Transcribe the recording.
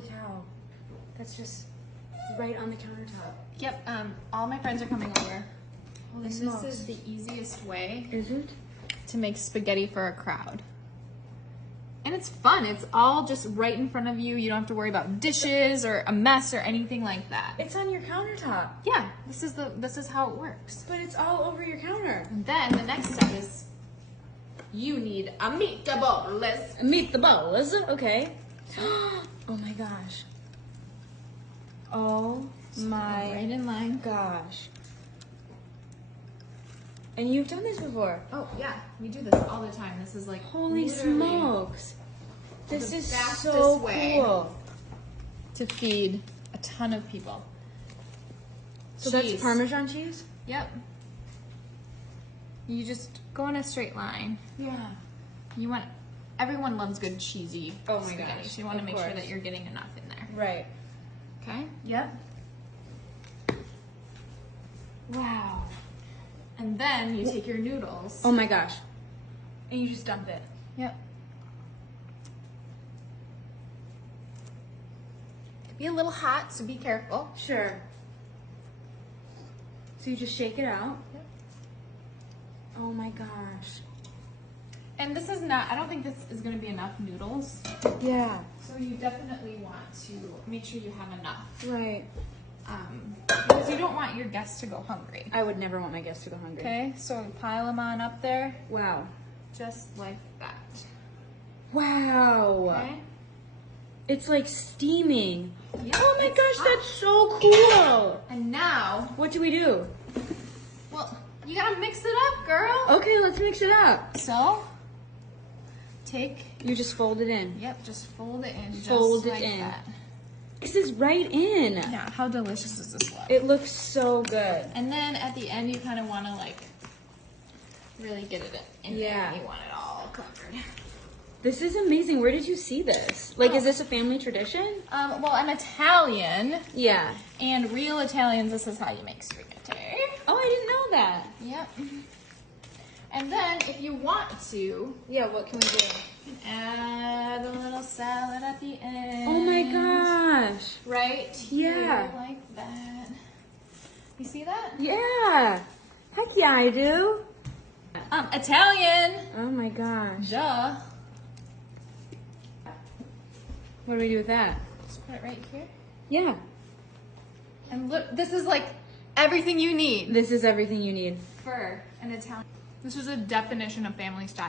Holy cow. That's just right on the countertop. Yep, all my friends are coming over. Holy And smokes. this is the easiest way Is it? to make spaghetti for a crowd. And it's fun. It's all just right in front of you. You don't have to worry about dishes or a mess or anything like that. It's on your countertop. Yeah, this is how it works. But it's all over your counter. And then the next step is you need a meatballs. Meet the balls. Okay. Oh my gosh. Oh my Right in line. gosh. And you've done this before. Oh yeah, we do this all the time. This is like Holy literally smokes. This the is fastest so way. cool. to feed a ton of people. So Cheese. that's Parmesan cheese? Yep. You just go in a straight line. Yeah. Everyone loves good cheesy Oh my spaghetti. gosh, So you want to of make sure course. that you're getting enough in there. Right. Okay? Yep. Wow. And then you take your noodles. Oh my gosh. And you just dump it. Yep. Could be a little hot, so be careful. Sure. So you just shake it out. Yep. Oh my gosh. And this is not, I don't think this is going to be enough noodles. Yeah. So you definitely want to make sure you have enough. Right. Because you don't want your guests to go hungry. I would never want my guests to go hungry. Okay, so pile them on up there, Wow. just like that. Wow. Okay? It's like steaming. Yeah, Oh my it's gosh, hot. that's so cool. And now, What do we do? well, you gotta mix it up, girl. Okay, let's mix it up. So, take, You just fold it in. yep, just fold it in, Fold just it like in. that. This is right in. Yeah, how delicious does this look? It looks so good. And then at the end, you kind of want to like really get it in Yeah. there. You want it all covered. This is amazing. Where did you see this? Like, Oh. is this a family tradition? Well, I'm Italian, Yeah. and real Italians, this is how you make spaghetti. Oh, I didn't know that. Yep. And then, if you want to, Yeah, what can we do? you can add a little salad at the end. Oh my gosh. Right Yeah. here, like that. You see that? Yeah. Heck yeah, I do. Italian. Oh my gosh. Duh. What do we do with that? Just put it right here. Yeah. And look, this is like everything you need This is everything you need. for an Italian. This is a definition of family style.